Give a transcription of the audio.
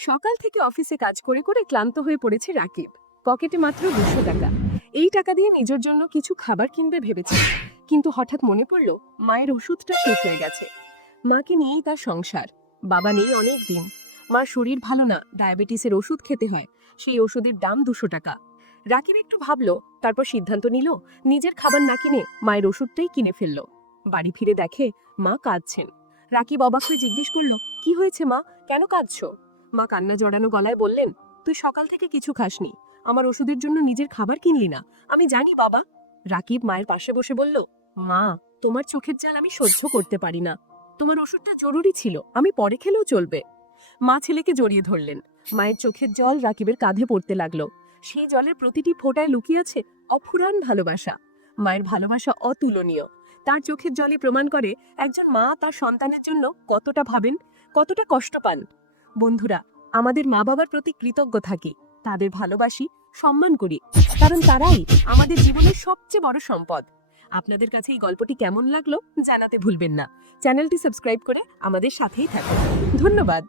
সকাল থেকে অফিসে কাজ করে করে ক্লান্ত হয়ে পড়েছে রাকিব। পকেটে মাত্র 200 টাকা। এই টাকা দিয়ে নিজের জন্য কিছু খাবার কিনবে ভেবেছে, কিন্তু হঠাৎ মনে পড়ল মায়ের ওষুধটা শেষ হয়ে গেছে। মাকে নিয়েই তার সংসার। বাবা নেই অনেক দিন। মার শরীর ভালো না, ডায়াবেটিসের ওষুধ খেতে হয়। সেই ওষুধের দাম 200 টাকা। রাকিব একটু ভাবলো, তারপর সিদ্ধান্ত নিল নিজের খাবার না কিনে মায়ের ওষুধটাই কিনে ফেললো। বাড়ি ফিরে দেখে মা কাঁদছেন। রাকিব অবাক হয়ে জিজ্ঞেস করলো, কি হয়েছে মা, কেন কাঁদছো? মা কান্না জড়ানো গলায় বললেন, তুই সকাল থেকে কিছু খাসনি, আমার ওষুধের জন্য নিজের খাবার কিনলি না। আমি জানি বাবা। রাকিব মায়ের পাশে বসে বলল, মা, তোমার চোখের জল আমি সহ্য করতে পারি না। তোমার ওষুধটা জরুরি ছিল, আমি পরে খেলেও চলবে। মা ছেলেকে জড়িয়ে ধরলেন। মায়ের চোখের জল রাকিবের কাঁধে পড়তে লাগলো। সেই জলের প্রতিটি ফোঁটায় লুকিয়ে আছে অফুরান ভালোবাসা। মায়ের ভালোবাসা অতুলনীয়। তার চোখের জলে প্রমাণ করে একজন মা তার সন্তানের জন্য কতটা ভাবেন, কতটা কষ্ট পান। বন্ধুরা, আমাদের মা বাবার প্রতি কৃতজ্ঞ থাকি, তাদের ভালোবাসি, সম্মান করি, কারণ তারাই আমাদের জীবনের সবচেয়ে বড় সম্পদ। আপনাদের কাছে এই গল্পটি কেমন লাগলো জানাতে ভুলবেন না। চ্যানেলটি সাবস্ক্রাইব করে আমাদের সাথেই থাকুন। ধন্যবাদ।